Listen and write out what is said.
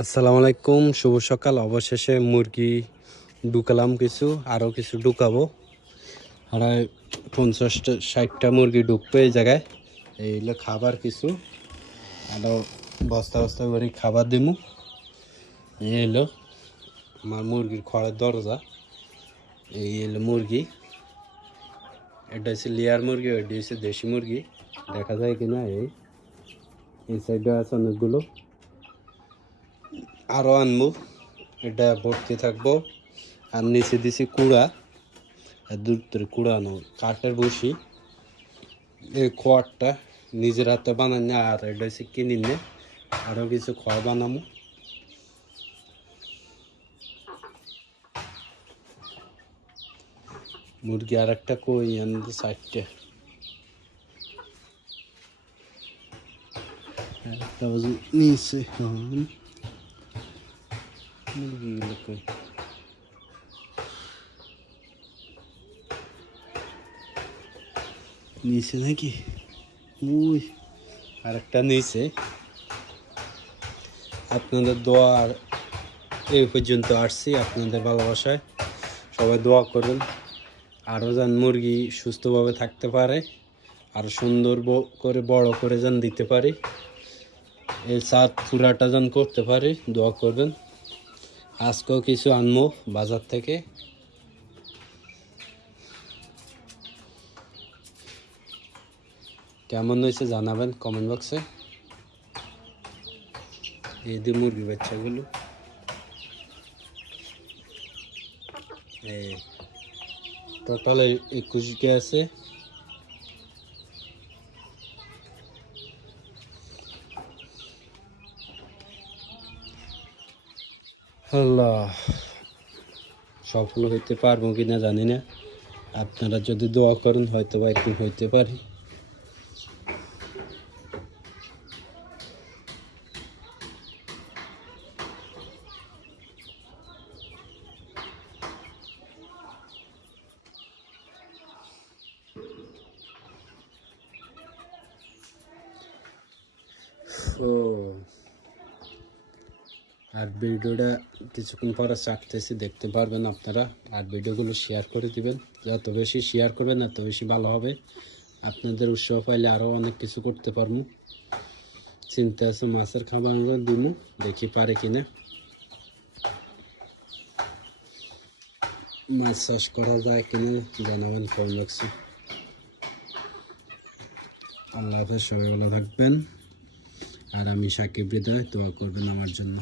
আসসালামু আলাইকুম, শুভ সকাল। অবশেষে মুরগি ঢুকালাম, আরও কিছু ঢুকাবো। আড়াই 50-60টা মুরগি ঢুকবে এই জায়গায়। এই হলো খাবার কিছু, আরও বস্তা বস্তা করে খাবার দিমু। এই হলো আমার মুরগির খড়ের দরজা। এই হলো মুরগি, এটা হচ্ছে লেয়ার মুরগি, ওইটা হচ্ছে দেশি মুরগি। দেখা যায় কিনা এই সাইডে আছে অনেকগুলো, আরও আনবো। এটা ভর্তি থাকবো। আর নিচে দিছি কুড়া, আর দূর থেকে কুড়ানো কাঠের বসি। এই খড়টা নিজের হাতে বানাই, আর এটা হচ্ছে কিনে নে আরও কিছু খড় বানাবো। মুরগি আর একটা কই আনতে 4টে, একটা নিচে। মুরগিগুলো কই নিচে নাকি? ওই আর একটা নিচে। আপনাদের দোয়া আর এই পর্যন্ত আসছি, আপনাদের ভালোবাসায় সবাই দোয়া করবেন। আরও যেন মুরগি সুস্থভাবে থাকতে পারে, আর সুন্দর করে বড় করে যেন দিতে পারি, এই ছাদ পুরাটা যেন করতে পারি, দোয়া করবেন। আজকেও কিছু আনবো বাজার থেকে। কেমন হয়েছে জানাবেন কমেন্ট বক্সে। এই যে মুরগি বাচ্চাগুলো, এই টোটাল 21টি আছে। আল্লাহ, সফল হইতে পারবো কিনা জানি না। আপনারা যদি দোয়া করেন হয়তো বা একদিন হইতে পারি। ও, আর ভিডিওটা কিছুক্ষণ পরে চাটতেছি, দেখতে পারবেন আপনারা। আর ভিডিওগুলো শেয়ার করে দিবেন, যত বেশি শেয়ার করবেন তত বেশি ভালো হবে। আপনাদের উৎসাহ পাইলে আরও অনেক কিছু করতে পারবো। চিন্তা আছে মাছের খাবারগুলো দিব, দেখি পারে কিনা। মাছ চাষ করা যায় কিনা জানাবেন কমেন্ট বক্সে। আল্লাহ হাফেজ, সবাই ভালো থাকবেন। আর আমি সাকিব হৃদয়, দোয়া করবেন আমার জন্য।